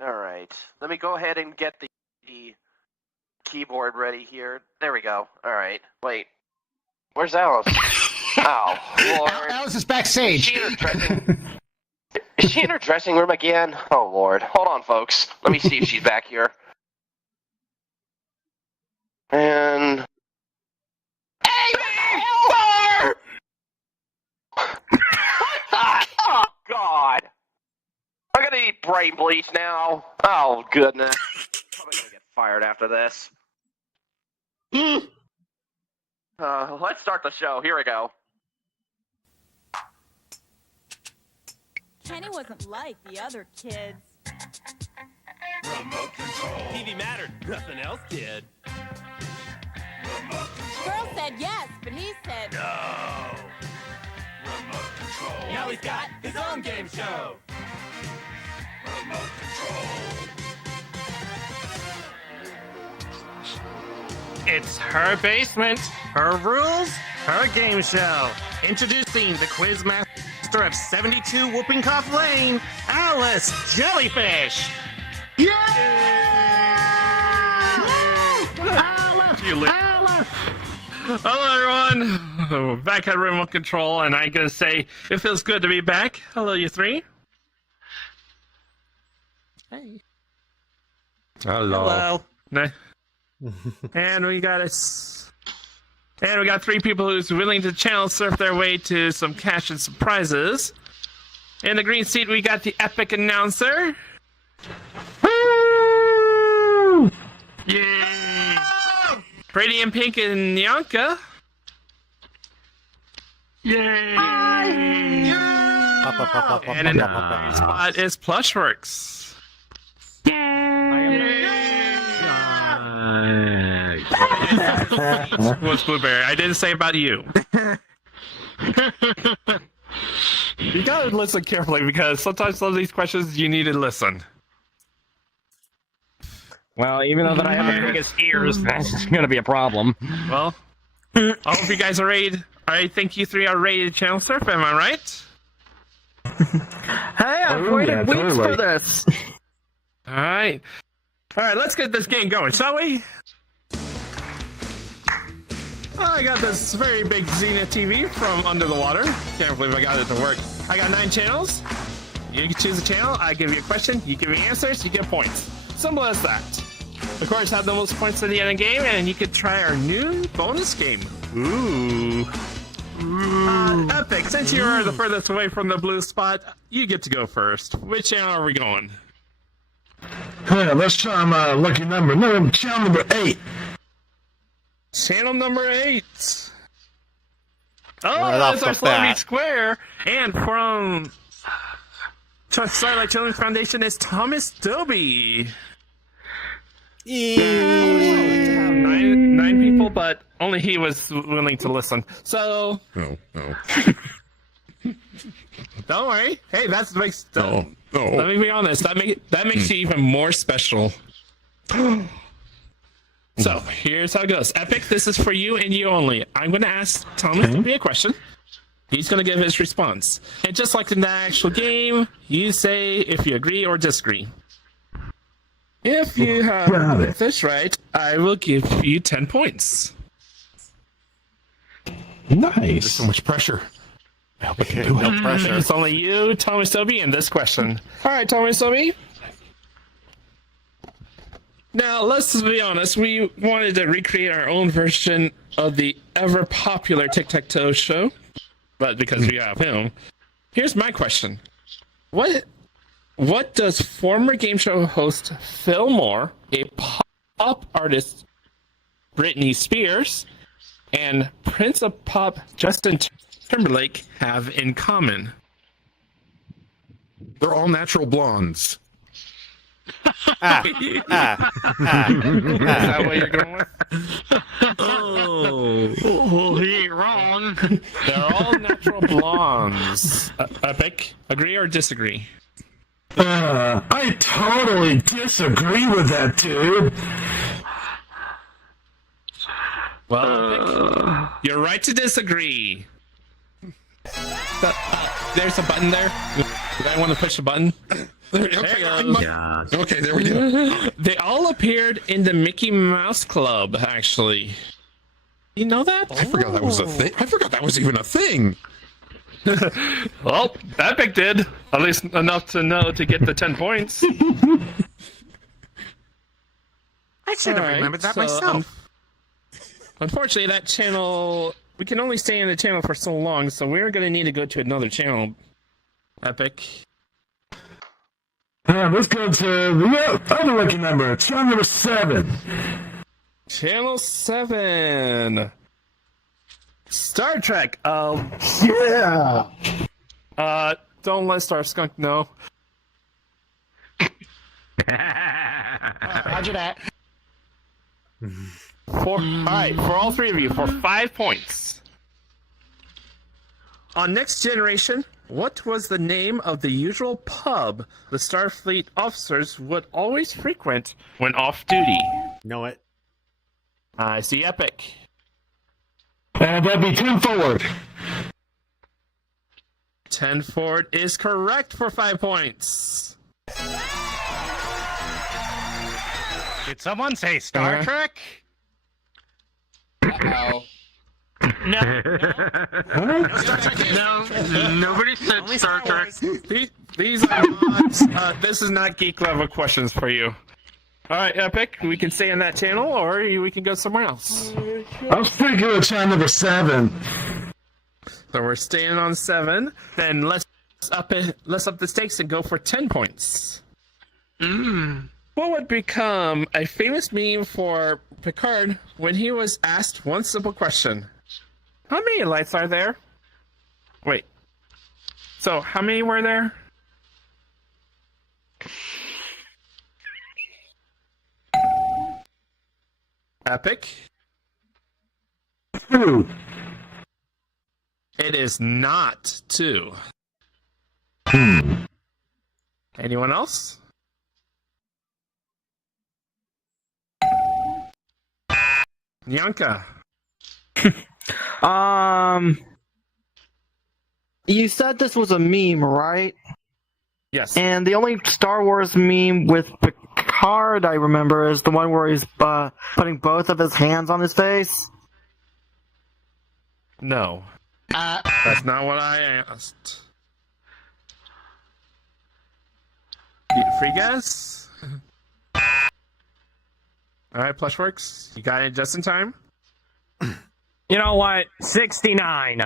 All right. Let me go ahead and get the keyboard ready here. There we go. All right. Wait. Where's Alice? Oh, Lord. Alice is backstage. Is she in her dressing room again? Oh, Lord. Hold on, folks. Let me see if she's back here. And... Amy! Lord! Oh, God. I'm gonna need brain bleach now. Oh, goodness. Probably gonna get fired after this. Let's start the show. Here we go. Kenny wasn't like the other kids. Remote control. TV mattered. Nothing else did. Remote control. Girl said yes, but he said No. Remote control. Now he's got his own game show. Remote control. It's her basement, her rules, her game show. Introducing the quiz master of 72 Whooping Cough Lane, Alice Jellyfish. Yeah! Alice! Hello, everyone. Back at Remote Control, and I gotta say, it feels good to be back. Hello, you three. Hey. Hello. And we got three people who's willing to channel surf their way to some cash and surprises. In the green seat, we got the epic announcer. Woo! Yay! Radiant Pink and Nyanka. Yay! And in the spot is Plushworks. What's Blueberry? I didn't say about you. You gotta listen carefully because sometimes some of these questions you need to listen. Well, even though that I have the biggest ears, that's gonna be a problem. Well, I hope you guys are ready. I think you three are ready to channel surf. Am I right? Hey, I've waited weeks for this. All right. Let's get this game going, shall we? I got this very big Zenith TV from under the water. Can't believe I got it to work. I got 9 channels. You can choose a channel. I give you a question. You give me answers. You get points. Simple as that. Of course, have the most points at the end of the game, and you can try our new bonus game. Ooh. Epic, since you are the furthest away from the blue spot, you get to go first. Which channel are we going? Let's try my lucky number. No, channel number 8. Channel number 8. Oh, Right that's off our the Slimy bat. Square. And from Starlight Children's Foundation is Thomas Dobie. Have nine people, but only he was willing to listen. So, No. don't worry. Hey, that makes. No. Let me be honest. That makes you even more special. So here's how it goes. Epic, this is for you and you only. I'm going to ask Thomas to be a question. He's going to give his response. And just like in the actual game, you say if you agree or disagree. If you have this right, I will give you 10 points. Nice. There's so much pressure. I hope I can do it. No pressure. It's only you, Thomas Dobie, and this question. All right, Thomas Dobie. Now, let's be honest. We wanted to recreate our own version of the ever-popular Tic-Tac-Toe show. But because we have him, here's my question. What does former game show host Phil Moore, a pop artist Britney Spears, and Prince of Pop Justin Timberlake have in common? They're all natural blondes. Is that what you're going with? Oh, he ain't wrong. They're all natural blondes. Epic, agree or disagree? I totally disagree with that, dude. Well, Epic, you're right to disagree. There's a button there. Do I want to push the button? Okay, Okay, there we go. they all appeared in the Mickey Mouse Club, actually. You know that? I forgot that was a thing. I forgot that was even a thing. Well, Epic did. At least enough to know to get the 10 points. I should have remembered that myself. Unfortunately, that channel... We can only stay in the channel for so long, so we're going to need to go to another channel. Epic. Let's go to the other lucky number. Channel number 7. Channel 7. Star Trek. Yeah. Don't let Star Skunk know. Roger that. Alright, for all three of you, for 5 points. On Next Generation, what was the name of the usual pub the Starfleet officers would always frequent when off duty? Know it. I see Epic. That'd be 10 forward. 10 forward is correct for 5 points. Did someone say Star Trek? Uh-oh. No. Nobody said Star Trek. These are not, this is not geek level questions for you. Alright, Epic, we can stay on that channel, or we can go somewhere else. I was thinking of channel number 7. So we're staying on 7. Then let's up the stakes and go for 10 points. What would become a famous meme for Picard when he was asked one simple question? How many lights are there? Wait. So, how many were there? Epic? 2. It is not 2. Anyone else? Nyanka. You said this was a meme, right? Yes. And the only Star Wars meme with Picard I remember is the one where he's putting both of his hands on his face. No. That's not what I asked. Free guess? Alright, Plushworks. You got it just in time? You know what? 69.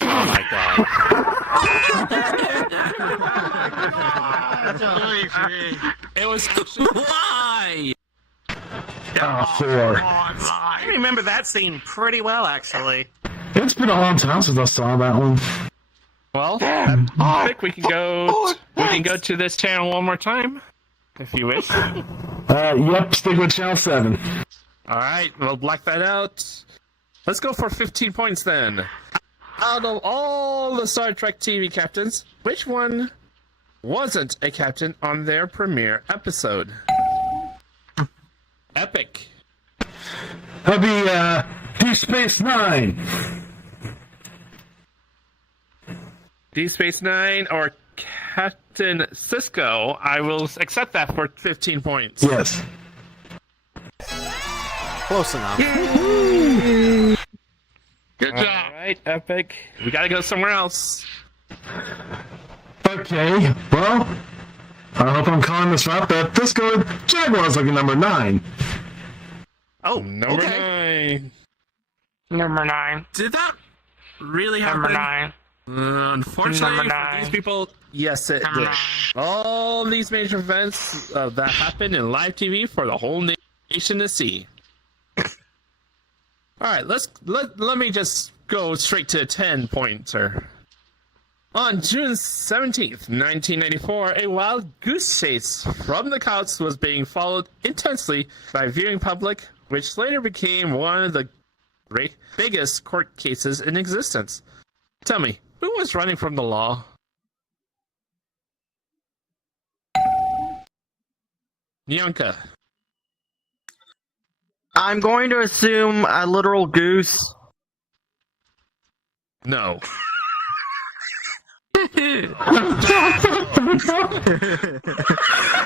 Oh my god. It was... Why? 4. I remember that scene pretty well, actually. It's been a long time since I saw that one. Well, I think we can go to this channel one more time, if you wish. Yep, stick with channel 7. Alright, we'll black that out. Let's go for 15 points then. Out of all the Star Trek TV captains, which one wasn't a captain on their premiere episode? Epic. That'll be, Deep Space Nine. Deep Space Nine or Captain Cisco. I will accept that for 15 points. Yes. Close enough. Good job. Alright, Epic. We gotta go somewhere else. Okay, well, I hope I'm calling this right, but let's go with Jaguars looking number 9. Oh, Number okay. 9. Number 9. Did that really happen? Number 9. Unfortunately, Number for 9. these people, yes, it did. All these major events that happened in live TV for the whole nation to see. All right, let me just go straight to 10 pointer. On June 17th, 1994, a wild goose chase from the cops was being followed intensely by a viewing public, which later became one of the biggest court cases in existence. Tell me, who was running from the law? Nyanka. I'm going to assume a literal goose. No.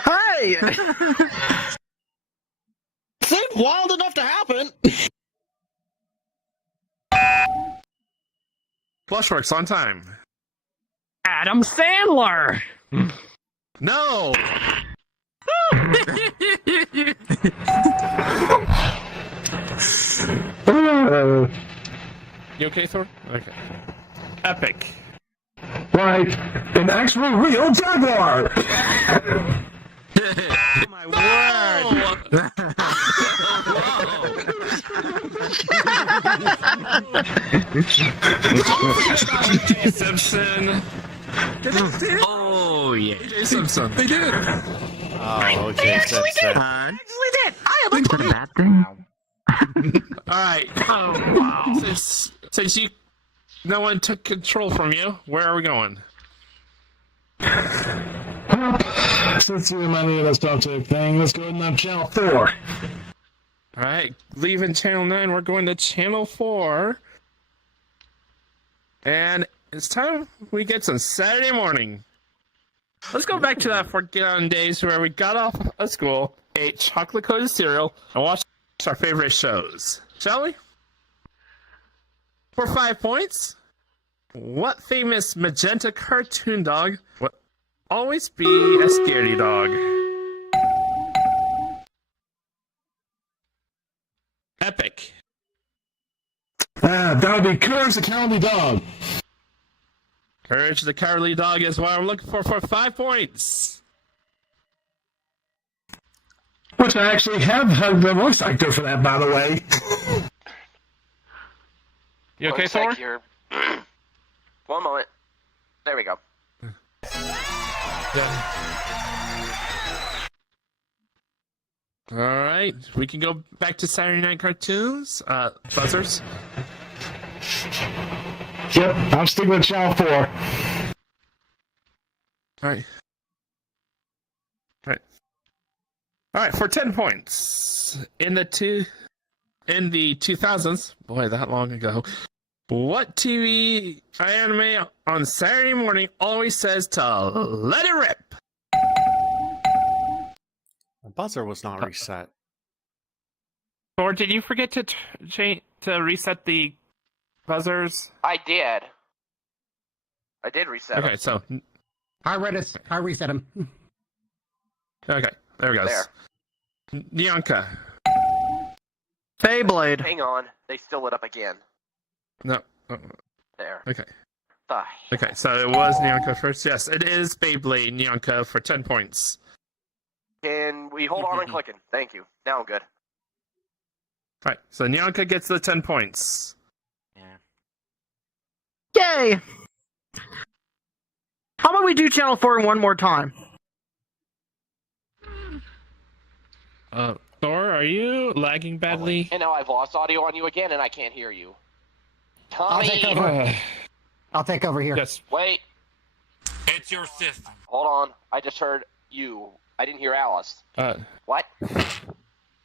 Hey! Seemed wild enough to happen. Blushworks on time. Adam Sandler. No. You okay, Thor? Okay. Epic. Like an actual real jaguar. Oh my word! O.J. Simpson. Oh yeah. O.J. Simpson. They did. Oh, okay. Actually did. Bad thing. All right. Oh wow. Since no one took control from you, where are we going? Since you remind me of that Star Trek thing, let's go ahead and have Channel 4. All right, leaving Channel 9, we're going to Channel 4. And it's time we get some Saturday morning. Let's go back to that forgotten days where we got off of school, ate chocolate-coated cereal, and watched our favorite shows. Shall we? For 5 points, what famous magenta cartoon dog would always be a scaredy dog? Epic. That would be Courage the Cowardly Dog. Courage the Cowardly Dog is what I'm looking for 5 points. Which I actually have heard the voice actor for that, by the way. You okay, Looks Thor? like you're... One moment. There we go. All right, we can go back to Saturday Night Cartoons. Buzzers. Yep, I'm sticking with Channel 4. All right. All right, for 10 points. In the 2000s, boy, that long ago, what TV anime on Saturday morning always says to let it rip? The buzzer was not reset. Or did you forget to reset the buzzers? I did. I did reset Okay, them. so I reset him. okay, there we go. There. Nyanka. Beyblade. Hang on. They still lit up again. No. There. Okay. The Okay, so it was Nyanka first. Yes, it is Beyblade Nyanka for 10 points. Can we hold on and clicking? Thank you. Now I'm good. All right, so Nyanka gets the 10 points. Yay! How about we do Channel 4 one more time? Thor, are you lagging badly? And now I've lost audio on you again, and I can't hear you. I'll Tommy! take over. I'll take over here. Yes. Wait. It's your system. Hold on. I just heard you. I didn't hear Alice. What?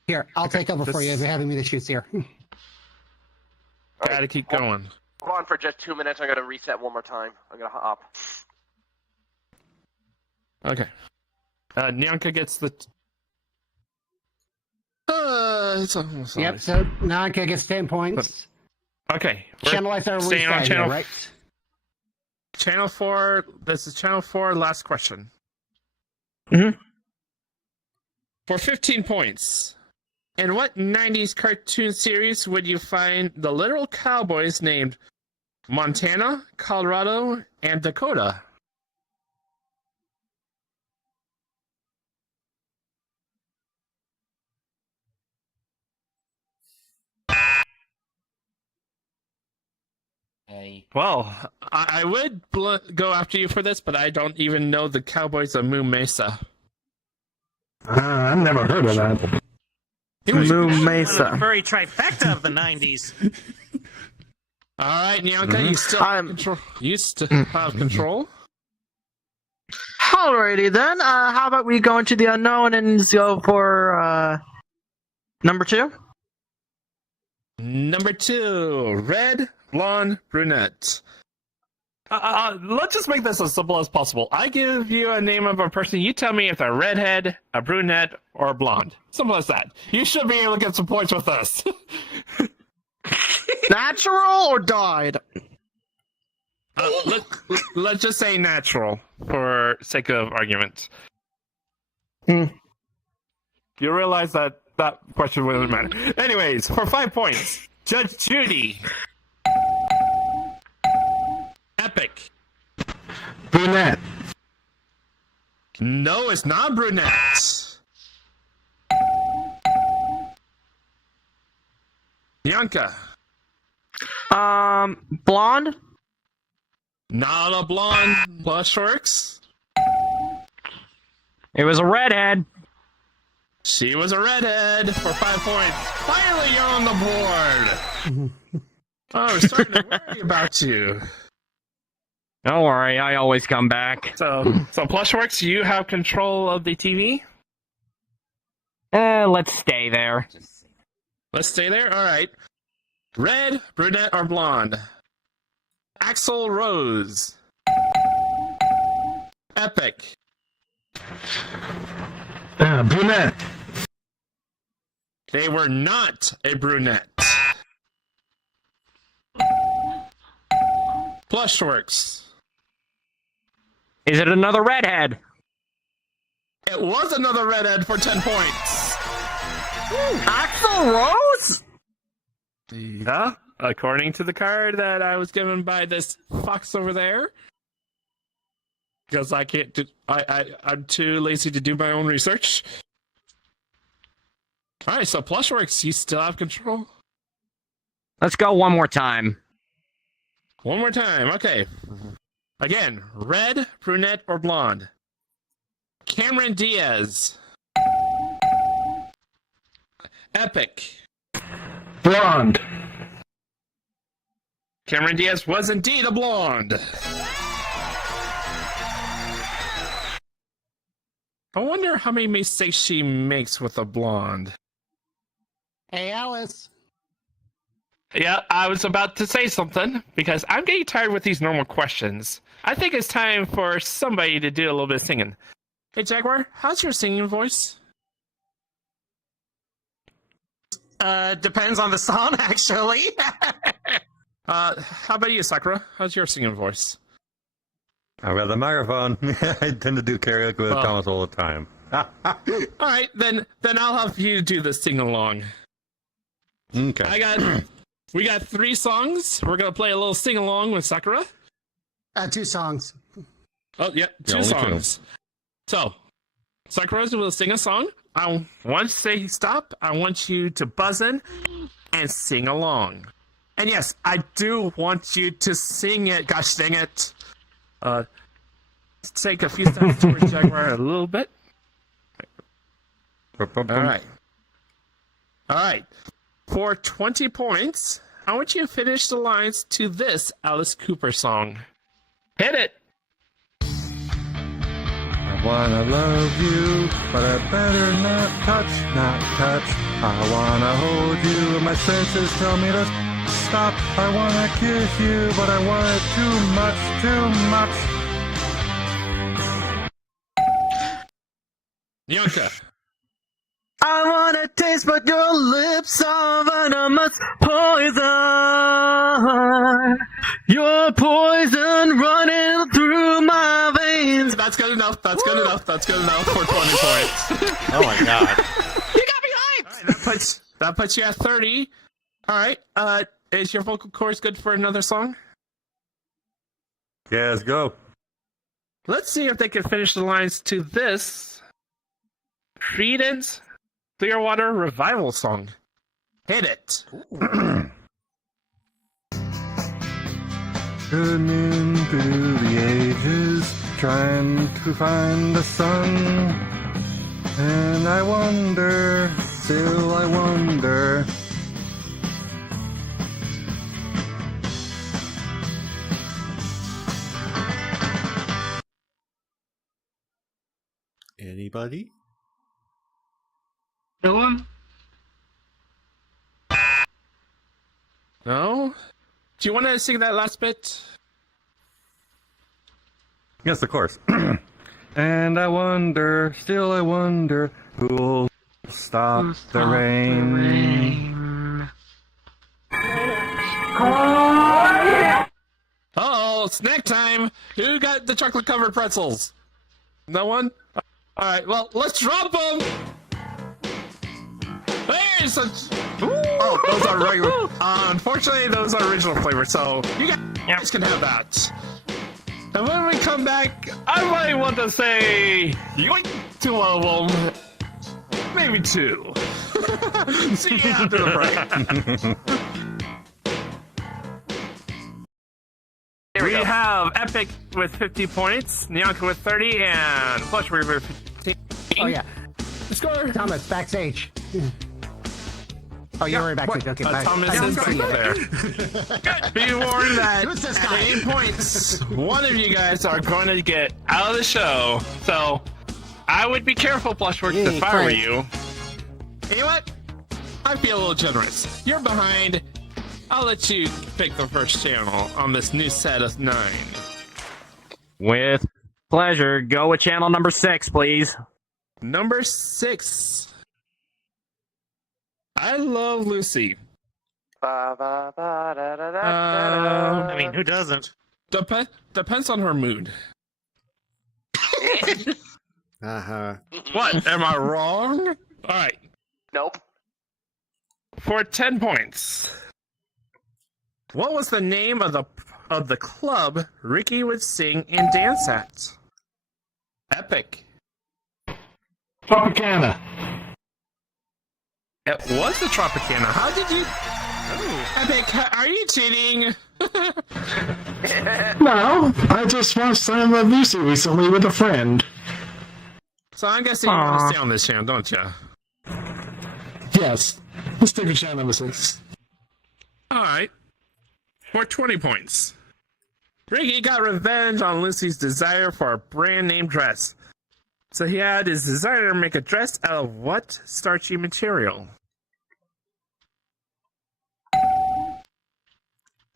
Here, I'll take over for you if you're having me to choose here. Gotta keep going. Hold on for just 2 minutes. I'm going to reset one more time. I'm going to hop. Okay. Nyanka gets the... it's almost Yep, so Nanka gets 10 points. Okay. we're Channel lights are staying on reset channel, here, right? Channel 4. This is Channel 4, last question. Mm-hmm. For 15 points. In what 90s cartoon series would you find the literal cowboys named Montana, Colorado, and Dakota? Well, I would go after you for this, but I don't even know the Cowboys of Moo Mesa. I've never heard of that. Moo One of Mesa. the furry trifecta of the 90s. All right, Nyanka, you still have control. You still have control. Alrighty then. How about we go into the unknown and go for number 2? Number 2, red, blonde, brunette. Let's just make this as simple as possible. I give you a name of a person. You tell me if they're redhead, a brunette, or a blonde. Simple as that. You should be able to get some points with us. Natural or dyed? Let's just say natural for sake of argument. Hmm. You realize that that question wouldn't matter. Anyways, for 5 points, Judge Judy. Epic. Brunette. No, it's not brunette. Bianca. Blonde? Not a blonde. Plushworks. It was a redhead. She was a redhead for 5 points. Finally, you're on the board. Oh, we're starting to worry about you. Don't worry, I always come back. So Plushworks, you have control of the TV? Let's stay there. Let's stay there? Alright. Red, brunette, or blonde? Axl Rose. Epic. Brunette. They were not a brunette. Plushworks. Is it another redhead? It was another redhead for 10 points. Axl Rose? Yeah, according to the card that I was given by this fox over there. Because I can't do, I'm too lazy to do my own research. Alright, so Plushworks, you still have control? Let's go one more time. One more time, okay. Again, red, brunette, or blonde? Cameron Diaz. Epic. Blonde. Cameron Diaz was indeed a blonde. I wonder how many mistakes she makes with a blonde. Hey, Alice. Yeah, I was about to say something, because I'm getting tired with these normal questions. I think it's time for somebody to do a little bit of singing. Hey, Jaguar, how's your singing voice? Depends on the song, actually. How about you, Sakura? How's your singing voice? I've got the microphone. I tend to do karaoke with Oh. Thomas all the time. Alright, then I'll help you do the sing-along. Okay. We got 3 songs. We're gonna play a little sing-along with Sakura. 2 songs. Oh, yeah, 2 only 2. songs. So, Sakura will sing a song. Once they stop, I want you to buzz in and sing along. And yes, I do want you to sing it. Gosh dang it. Take a few steps towards Jaguar a little bit. Alright. Alright. For 20 points, I want you to finish the lines to this Alice Cooper song. Hit it! I wanna love you, but I better not touch. I wanna hold you, and my senses tell me to stop. I wanna kiss you, but I want it too much. Bianca. I wanna taste but your lips are venomous poison. Your poison running through my veins. That's good enough. That's good enough. That's good enough for 20 points. Oh my god. You got me hyped! Alright, that puts you at 30. Alright, is your vocal cords good for another song? Yeah, let's go. Let's see if they can finish the lines to this Creedence Clearwater Revival song. Hit it. Turning through the ages, trying to find the sun. And I wonder, still I wonder. Anybody? No one? No? Do you want to sing that last bit? Yes, of course. And I wonder, still I wonder, who'll stop the rain. Uh-oh, snack time! Who got the chocolate-covered pretzels? No one? Alright, well, let's drop them! There's a... Oh, those are regular... unfortunately, those are original flavor, so you guys can have that. And when we come back, I might want to say... yoink to one of them. Maybe two. See you after the break. We have Epic with 50 points, Nyanka with 30, and Plush River 15. Oh, yeah. Score! Thomas, backstage. Oh, you're already backstage. Okay, bye. Thomas is back there. Be warned that Who's this guy? at 8 points, one of you guys are going to get out of the show. So, I would be careful, Plushworks, if I were you. You know what? I feel a little generous. You're behind. I'll let you pick the first channel on this new set of 9. With pleasure. Go with channel number 6, please. Number 6. I Love Lucy. I mean, who doesn't? Depends on her mood. Uh-huh. What? Am I wrong? Alright. Nope. For 10 points. What was the name of the club Ricky would sing and dance at? Epic. Tropicana. It was the Tropicana. How did you... Oh. Epic, are you cheating? No, I just watched I Love Lucy recently with a friend. So I'm guessing you want to stay on this channel, don't you? Yes. Let's take a channel number 6. Alright. For 20 points. Ricky got revenge on Lucy's desire for a brand name dress. So he had his designer make a dress out of what starchy material?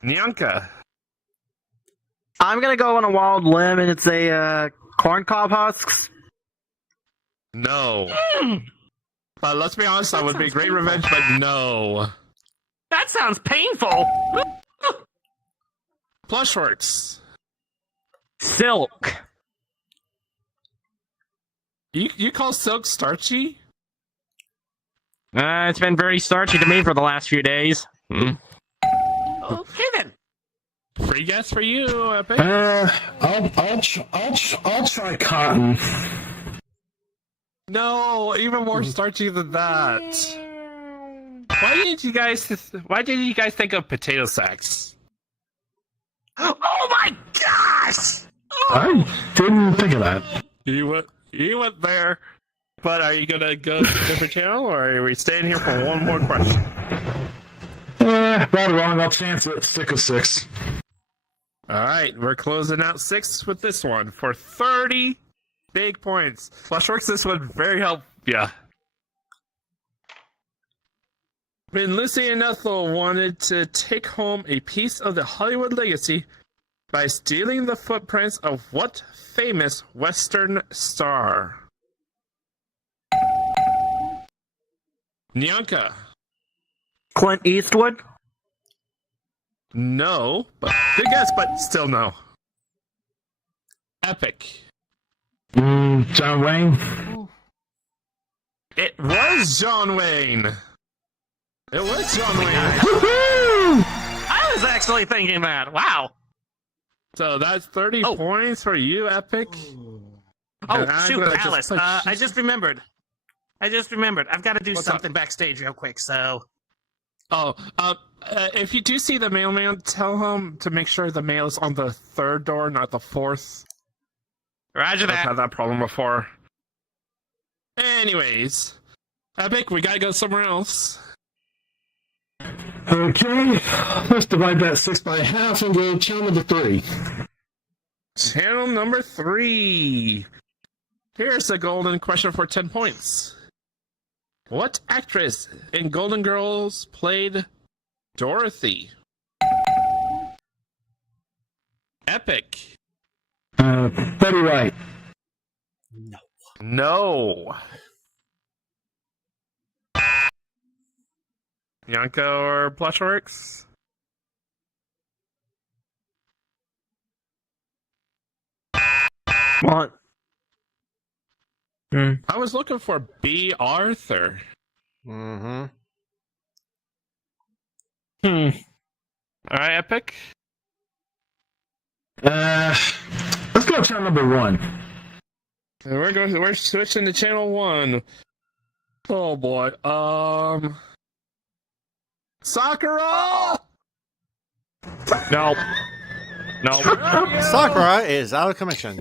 Nyanka. I'm gonna go on a wild limb, and it's a corn cob husks. No. Let's be honest, that would be great revenge, but no. That sounds painful. Plushworks. Silk. You call silk starchy? It's been very starchy to me for the last few days. Okay then. Free guess for you, Epic. I'll try cotton. No, even more starchy than that. Why did you guys think of potato sacks? Oh my gosh! I didn't think of that. You went there. But are you gonna go to a different channel, or are we staying here for one more question? Right or wrong, I'll chance it. Stick with 6. Alright, we're closing out 6 with this one for 30 big points. Flashworks, this one very help ya. When Lucy and Ethel wanted to take home a piece of the Hollywood legacy by stealing the footprints of what famous Western star? Nyanka. Clint Eastwood? No, but good guess, but still no. Epic. John Wayne. It was John Wayne. It was John Wayne. I was actually thinking that. Wow. So that's 30 points for you, Epic. Oh, shoot, Alice. I just remembered. I've got to do something backstage real quick, so... If you do see the mailman, tell him to make sure the mail is on the 3rd door, not the 4th. Roger that. I've had that problem before. Anyways, Epic, we gotta go somewhere else. Okay, let's divide that 6 by half and go channel number 3. Channel number 3. Here's a golden question for 10 points. What actress in Golden Girls played Dorothy? Epic. Betty White. No. Yanko or Plushworks? What? I was looking for B. Arthur. Mm-hmm. All right, Epic. Let's go channel number 1. We're switching to channel 1. Oh boy. Sakura. No. No. Sakura is out of commission.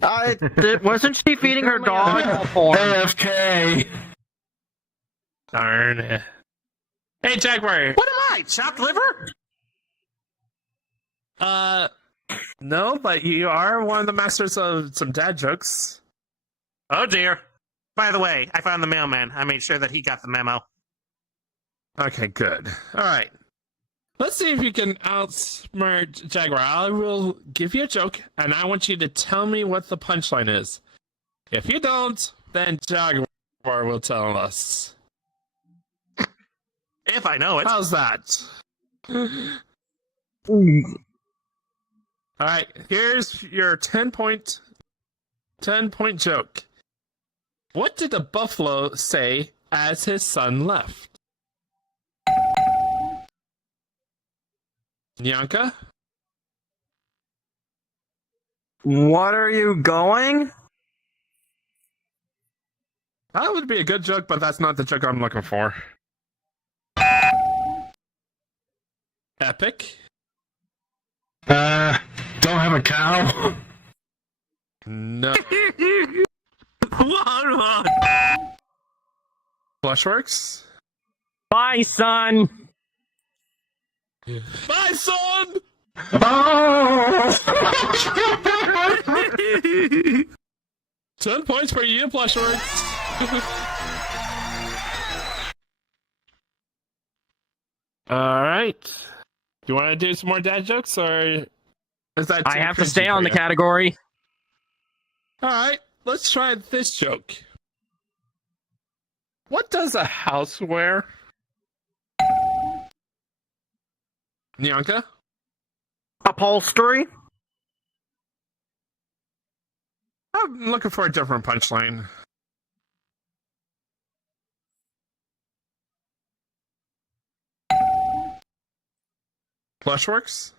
Wasn't she feeding her dog? AFK. Darn it. Hey, Jaguar. What am I? Chopped liver? No, but you are one of the masters of some dad jokes. Oh dear. By the way, I found the mailman. I made sure that he got the memo. Okay, good. All right. Let's see if you can outsmart Jaguar. I will give you a joke, and I want you to tell me what the punchline is. If you don't, then Jaguar will tell us. If I know it. How's that? All right, here's your 10-point joke. What did the buffalo say as his son left? Nyanka? What are you going? That would be a good joke, but that's not the joke I'm looking for. Epic? Don't have a cow. No. One. Blushworks? Bye, son. Bye, son! Oh! 10 points for you, Blushworks. Alright. You want to do some more dad jokes, or is that I too have to cringy stay for on the you? category. Alright, let's try this joke. What does a house wear? Nyanka? Upholstery? I'm looking for a different punchline. Blushworks?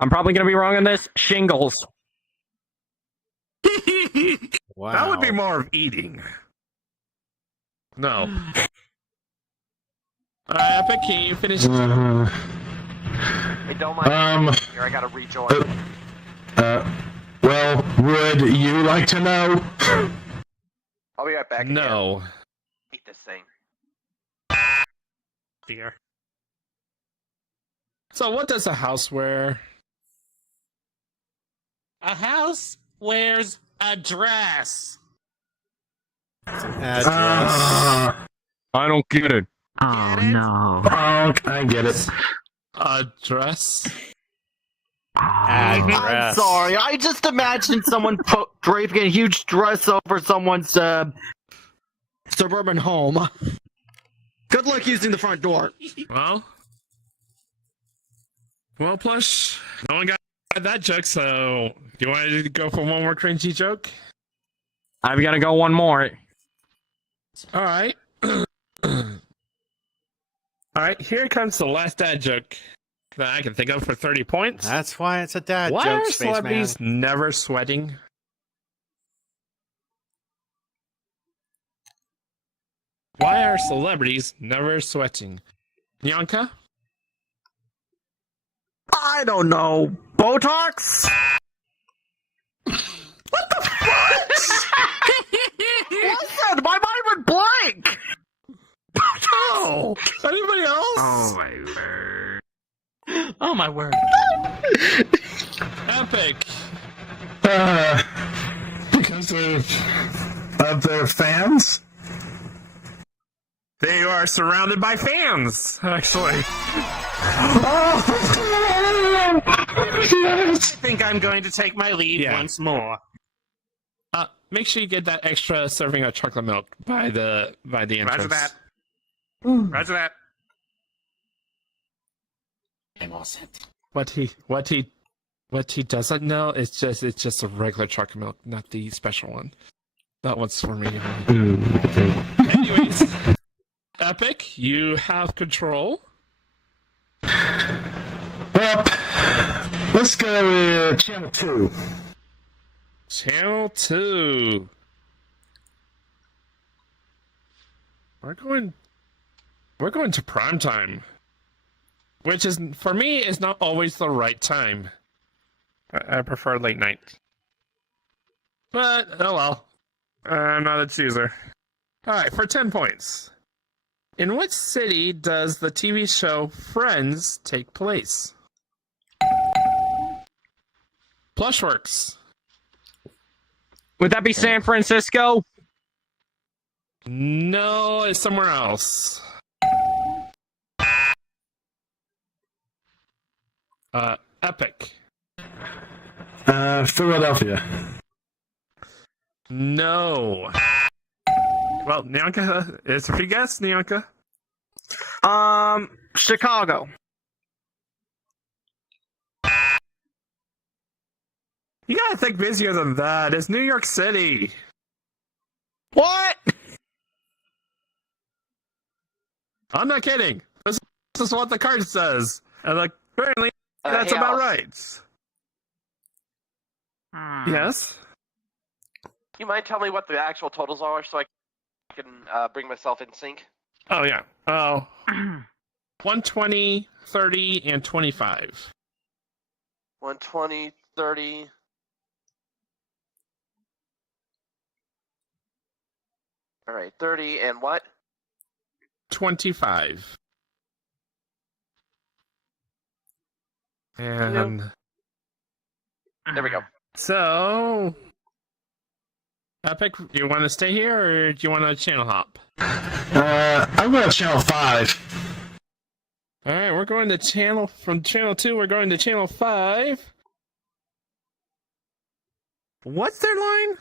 I'm probably going to be wrong on this. Shingles. Wow. That would be more of eating. No. Epic, can you finish? Hey, don't mind here. I gotta rejoin. Well, would you like to know? I'll be right back. No. Eat this thing. Dear. So what does a house wear? A house wears a dress. Address. I don't get it. Oh, no. Oh, I get it. A dress? I'm Address. sorry. I just imagined someone draping a huge dress over someone's suburban home. Good luck using the front door. Well, Plush, no one got that joke, so do you want to go for one more cringy joke? I've got to go one more. All right. All right, here comes the last dad joke that I can think of for 30 points. That's why it's a dad Why joke, are Spaceman. celebrities never sweating? Why are celebrities never sweating? Nyanka? I don't know. Botox? What the fuck? Listen, my mind went blank. Oh! Anybody else? Oh my word. Epic. Because of their fans? They are surrounded by fans, actually. I think I'm going to take my leave once more. Make sure you get that extra serving of chocolate milk by the entrance. Roger that. Roger that. I'm all set. What he doesn't know is it's just a regular chocolate milk, not the special one. That one's for me. Anyways, Epic, you have control. Yep. Let's go with channel 2. Channel 2. We're going to prime time. Which is, for me, is not always the right time. I prefer late night. But, oh well. I'm not a chooser. Alright, for 10 points. In what city does the TV show Friends take place? Plushworks. Would that be San Francisco? No, it's somewhere else. Epic. Philadelphia. No. Well, Nyanka, it's a free guess, Nyanka. Chicago. You gotta think busier than that. It's New York City. What? I'm not kidding. This is what the card says. And like, apparently, that's hey, about Alice. right. Yes? You mind telling me what the actual totals are so I can bring myself in sync? Oh, yeah. Oh. 120, 30, and 25. 120, 30. All right, 30 and what? 25. And there we go. So, Epic, do you want to stay here or do you want to channel hop? I'm going to channel 5. All right, we're going to from channel 2. We're going to channel 5. What's their line?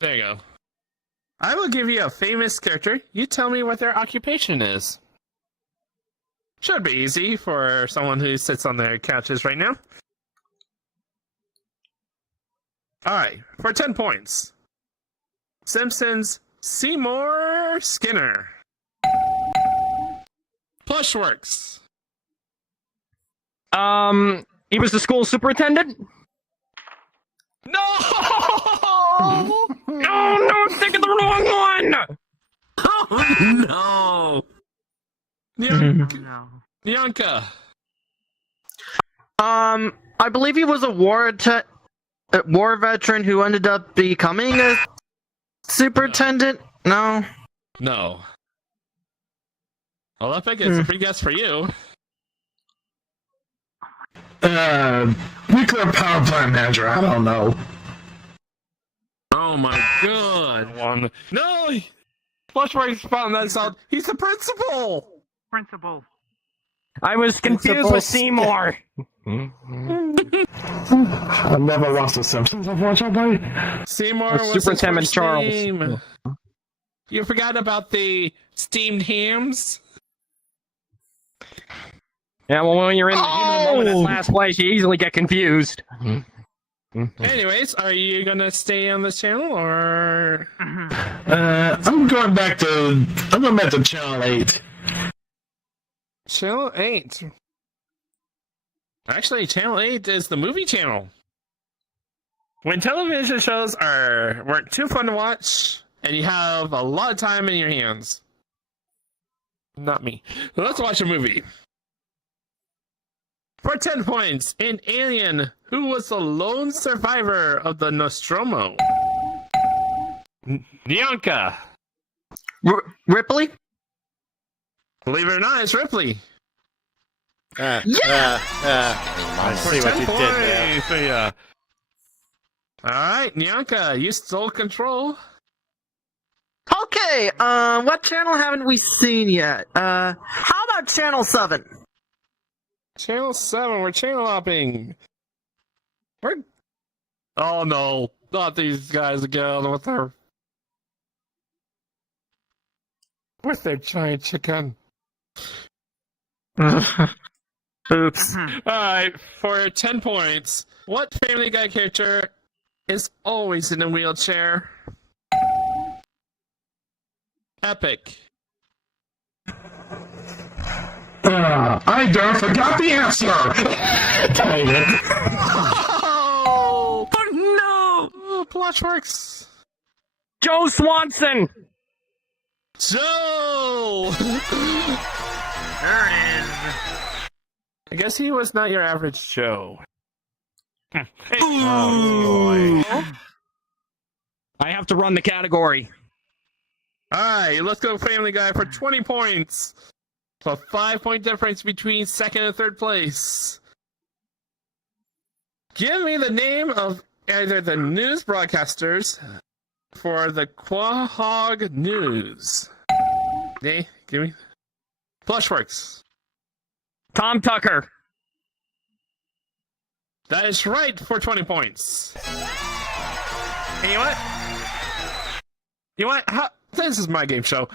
There you go. I will give you a famous character. You tell me what their occupation is. Should be easy for someone who sits on their couches right now. Alright, for 10 points. Simpsons Seymour Skinner. Plushworks. He was the school superintendent? No! Oh no, I'm thinking the wrong one! Oh no! Nyanka. I believe he was a war veteran who ended up becoming a superintendent. No. No. Well, Epic, it's a free guess for you. Nuclear power plant manager. I don't know. Oh my god! No! Plushworks found that out. He's the principal! Principal. I was confused with Seymour. I've never watched The Simpsons, unfortunately. Seymour was Superintendent his first Charles. name. You forgot about the steamed hams? Yeah, well, when you're in that last place, you easily get confused. Anyways, are you gonna stay on this channel, or...? I'm going back to channel 8. Channel 8? Actually, channel 8 is the movie channel. When television shows weren't too fun to watch, and you have a lot of time in your hands. Not me. Let's watch a movie. For 10 points, in Alien, who was the lone survivor of the Nostromo? Nyanka. Ripley? Believe it or not, it's Ripley. I see what you did there. Alright, Nyanka, you stole control. Okay, what channel haven't we seen yet? How about Channel 7? Channel 7, we're channel hopping. Oh no, not these guys again with their giant chicken. Oops. Alright, for 10 points, what Family Guy character is always in a wheelchair? Epic. I darn forgot the answer! Dang it. Oh no! Oh, Plushworks. Joe Swanson! Joe! There it is. I guess he was not your average Joe. Oh, boy. I have to run the category. Alright, let's go Family Guy for 20 points. So 5-point difference between second and third place. Give me the name of either the news broadcasters for the Quahog News. Hey, give me. Plushworks. Tom Tucker. That is right for 20 points. And you know what? You know what? This is my game show.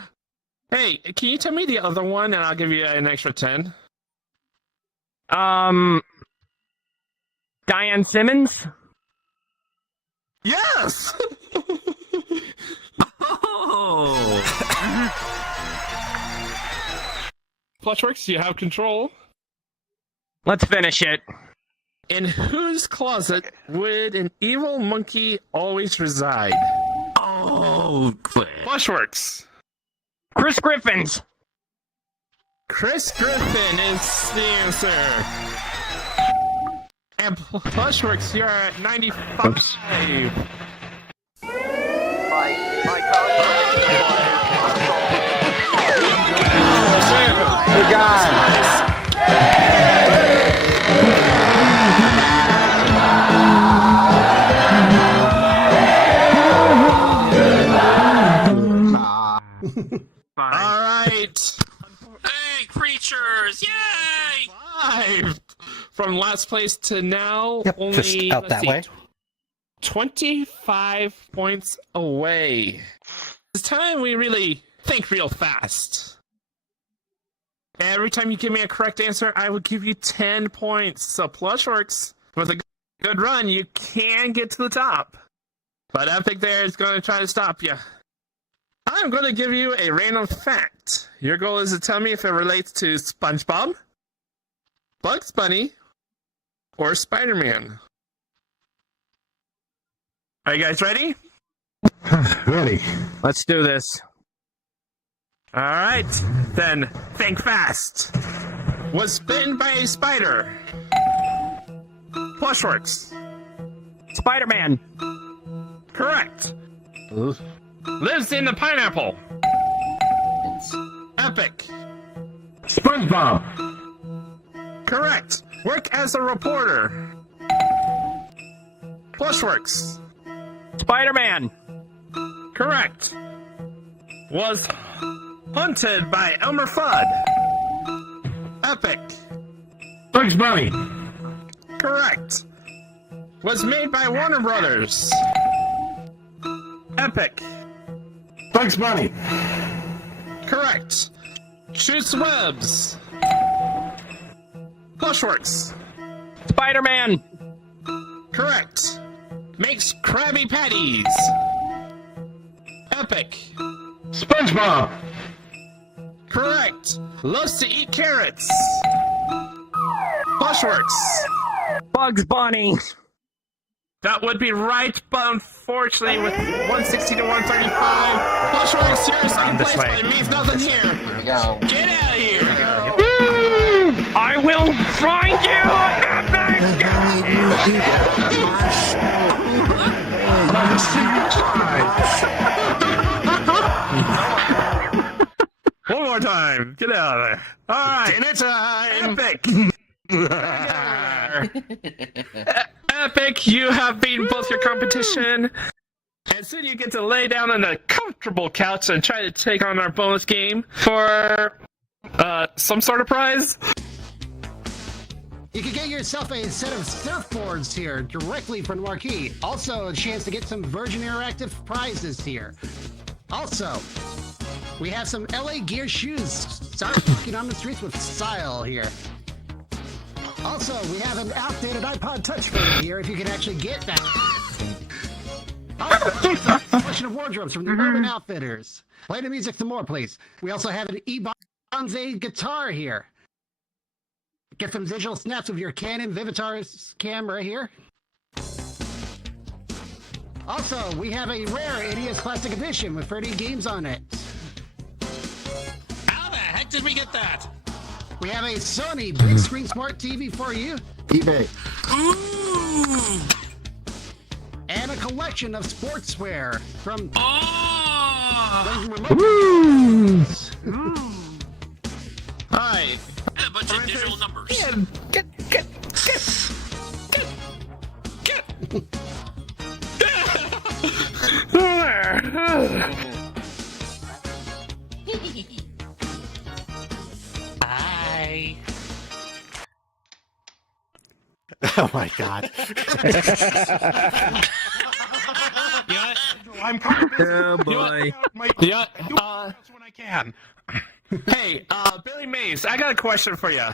Hey, can you tell me the other one and I'll give you an extra 10? Diane Simmons? Yes! Oh! Plushworks, you have control. Let's finish it. In whose closet would an evil monkey always reside? Oh, quit. Plushworks. Chris Griffin's. Chris Griffin is the answer. And Plushworks, you're at 95. My Good God. Alright. Hey, creatures! Yay! 5. From last place to now, Yep, only just out that way. 25 points away. It's time we really think real fast. Every time you give me a correct answer, I will give you 10 points. So Plushworks, with a good run, you can get to the top. But Epic there is going to try to stop you. I'm going to give you a random fact. Your goal is to tell me if it relates to SpongeBob, Bugs Bunny, or Spider-Man. Are you guys ready? Ready. Let's do this. All right, then think fast. Was bitten by a spider. Plushworks. Spider-Man. Correct. Lives in the pineapple. Epic. SpongeBob. Correct. Work as a reporter. Plushworks. Spider-Man. Correct. Was hunted by Elmer Fudd. Epic. Bugs Bunny. Correct. Was made by Warner Brothers. Epic. Bugs Bunny. Correct. Shoots webs. Plushworks. Spider-Man. Correct. Makes Krabby Patties. Epic. SpongeBob. Correct. Loves to eat carrots. Plushworks. Bugs Bunny. That would be right, but unfortunately with 160 to 135, Plushworks, you're in second place, but it means nothing here. Here we go. Get out of here. I will find you, One more time. Get out of there. All right. Dinner time. Epic. Epic, you have beaten both your competition. And soon you get to lay down on a comfortable couch and try to take on our bonus game for some sort of prize. You can get yourself a set of surfboards here directly from the marquee. Also, a chance to get some Virgin Interactive prizes here. Also, we have some LA Gear shoes. Start walking on the streets with style here. Also, we have an outdated iPod Touch for you here if you can actually get that. Also, a collection of wardrobes from the Urban Outfitters. Play the music some more, please. We also have an E-Bonze guitar here. Get some digital snaps of your Canon Vivitar camera here. Also, we have a rare NES Classic Edition with 30 games on it. How the heck did we get that? We have a Sony big screen smart TV for you. eBay. Ooh! And a collection of sportswear from... Oh! Hi. A bunch of digital numbers. Get. There. Hi. Oh my god. Yeah. I'm kind of busy. Oh boy. Yeah. When I can. Hey, Billy Mays, I got a question for you.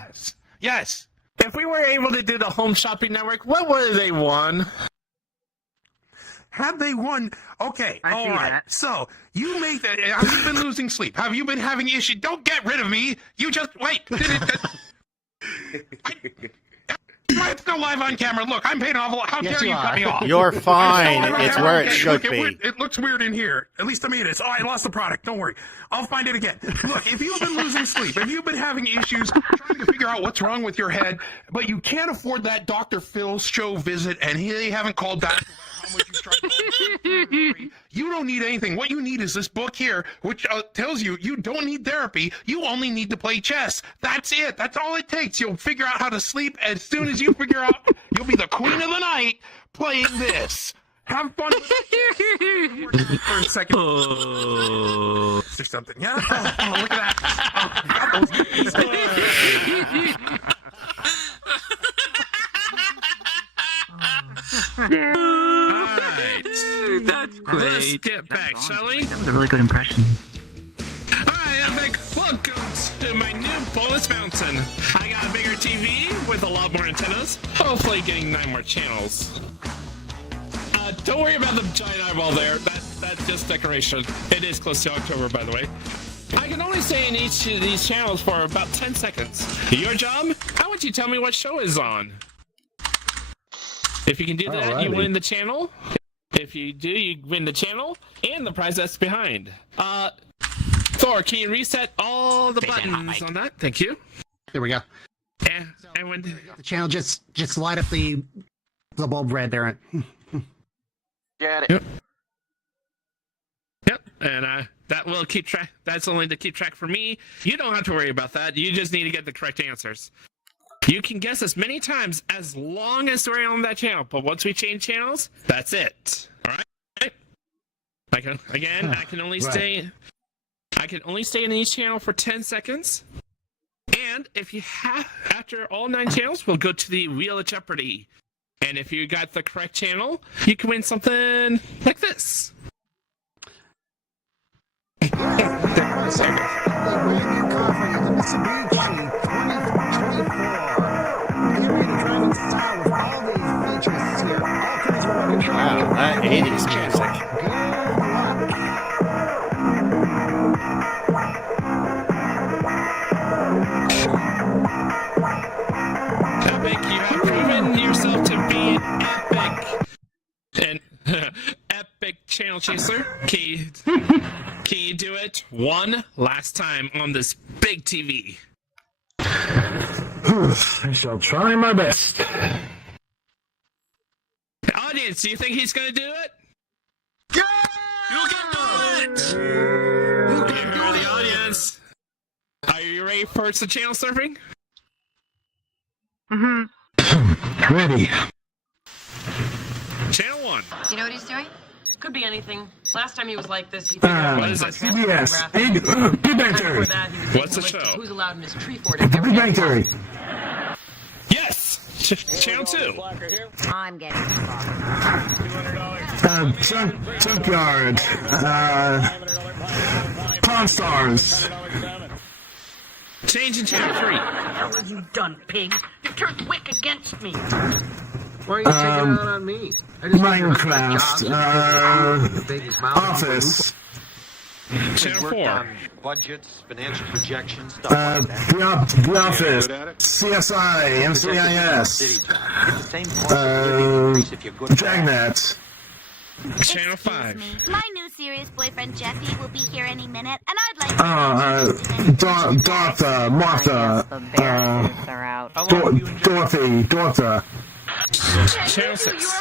Yes. If we were able to do the Home Shopping Network, what would they won? Have they won? Okay, I all see right. that. So, you make that. Have you been losing sleep? Have you been having issues? Don't get rid of me. You just wait. I'm still live on camera. Look, I'm paying off. How Yes, dare you you cut are. me off? You're fine. I'm It's still where live it on should camera. be. It looks weird in here. At least to me it is. Oh, I lost the product. Don't worry. I'll find it again. Look, if you've been losing sleep, if you've been having issues trying to figure out what's wrong with your head, but you can't afford that Dr. Phil's show visit, and they haven't called back no matter how much you've tried calling, you don't need anything. What you need is this book here, which tells you you don't need therapy. You only need to play chess. That's it. That's all it takes. You'll figure out how to sleep. As soon as you figure out, you'll be the queen of the night playing this. Have fun with it. For a second. Or something. Yeah? Oh, look at that. Oh, got Alright. That's Let's get back, shall we? That was a really good impression. Alright, I'm back. Welcome to my new bonus mountain. I got a bigger TV with a lot more antennas. Hopefully getting 9 more channels. Don't worry about the giant eyeball there. That's just decoration. It is close to October, by the way. I can only stay in each of these channels for about 10 seconds. Your job? How would you tell me what show is on? If you can do that, you win the channel. If you do, you win the channel and the prize that's behind. Thor, can you reset all the buttons on that? Thank you. There we go. And when The channel just light up the bulb red there. Get it. Yep, and that will keep track. That's only to keep track for me. You don't have to worry about that. You just need to get the correct answers. You can guess as many times as long as we're on that channel, but once we change channels, that's it. All right. I can only stay. I can only stay in each channel for 10 seconds. And if you have, after all 9 channels, we'll go to the Wheel of Jeopardy. And if you got the correct channel, you can win something like this. Wow, that 80s music. Epic, you have proven yourself to be an epic channel chaser. Can you do it one last time on this big TV? I shall try my best. Audience, do you think he's gonna do it? You can do it! You can do it! The audience. Are you ready for some channel surfing? Ready. Channel 1. You know what he's doing? Could be anything. Last time he was like this, he what is it? CBS. Big Bang Theory. What's the show? Who's allowed in his tree fort? The Big Bang Theory. Yes! Channel 2. I'm getting Junkyard. Pawn Stars. Change in Channel 3. What have you done, pig? You turned wick against me. Why are you taking it out on me? I just Minecraft. Office. Channel 4. Budgets, financial projections, stuff like that. The Office. CSI. NCIS. Dragnet. Channel 5. My new serious boyfriend Jeffy will be here any minute, and I'd like Martha. Dorothy. Channel 6.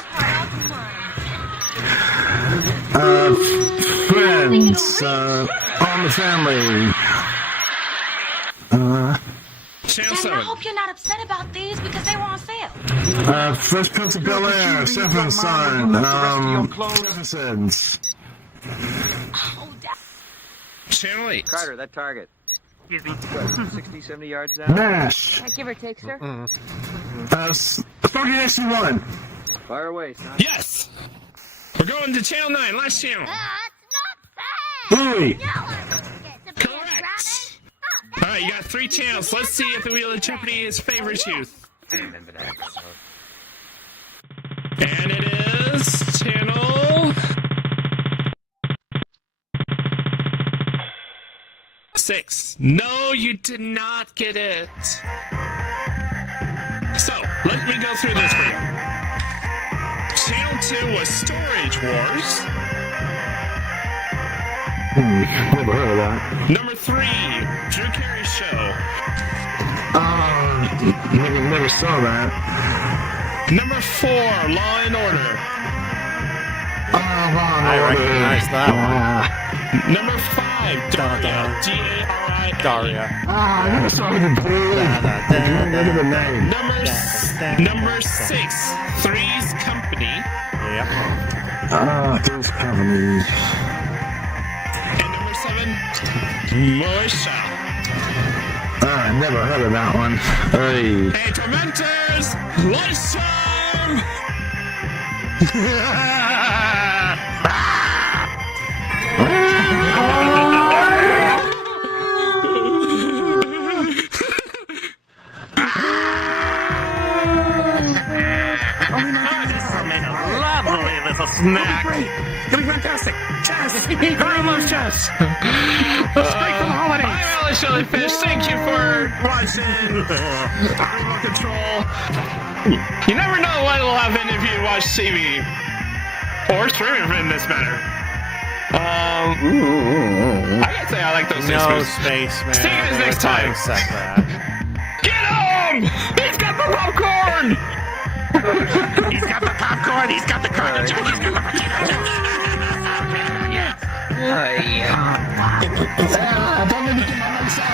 Friends. All the Family. Channel I 7. hope you're not upset about these because they were on sale. Fresh Prince of Bel-Air. Seventh Son. Jeffersons. Channel 8. Carter, that target. Excuse me. 60, 70 yards now? MASH. Give or take, sir. Sparky SG-1. Fire away, son. Yes! We're going to Channel 9, last channel. Bluey. Correct! Alright, you got 3 channels. Let's see if the Wheel of Jeopardy is favors youth. I remember that episode. And it is channel 6. No, you did not get it. So, let me go through this for you. Channel 2 was Storage Wars. Never heard of that. Number 3, Drew Carey Show. Never saw that. Number 4, Law and Order. I recognize that one. Number 5, Daria. D-A-R-I-A. Daria. I never saw the name. Number 6, Three's Company. Yep. Three's Company. And number 7, Moisha. I never heard of that one. Hey. Hey, Tormentors! Lunchtime! Lovely little snack. It's gonna be fantastic. Chess. Everyone loves chess. Straight from the holidays. Hi, Alice Jellyfish. Thank you for watching Remote Control. You never know what will happen if you watch TV. Or streaming, in this matter. I gotta say I like those things. No space, man. See you guys next time. Accept that. Get him! He's got the popcorn! He's got the popcorn. He's got the carton. He's got the Don't let me get my lights out.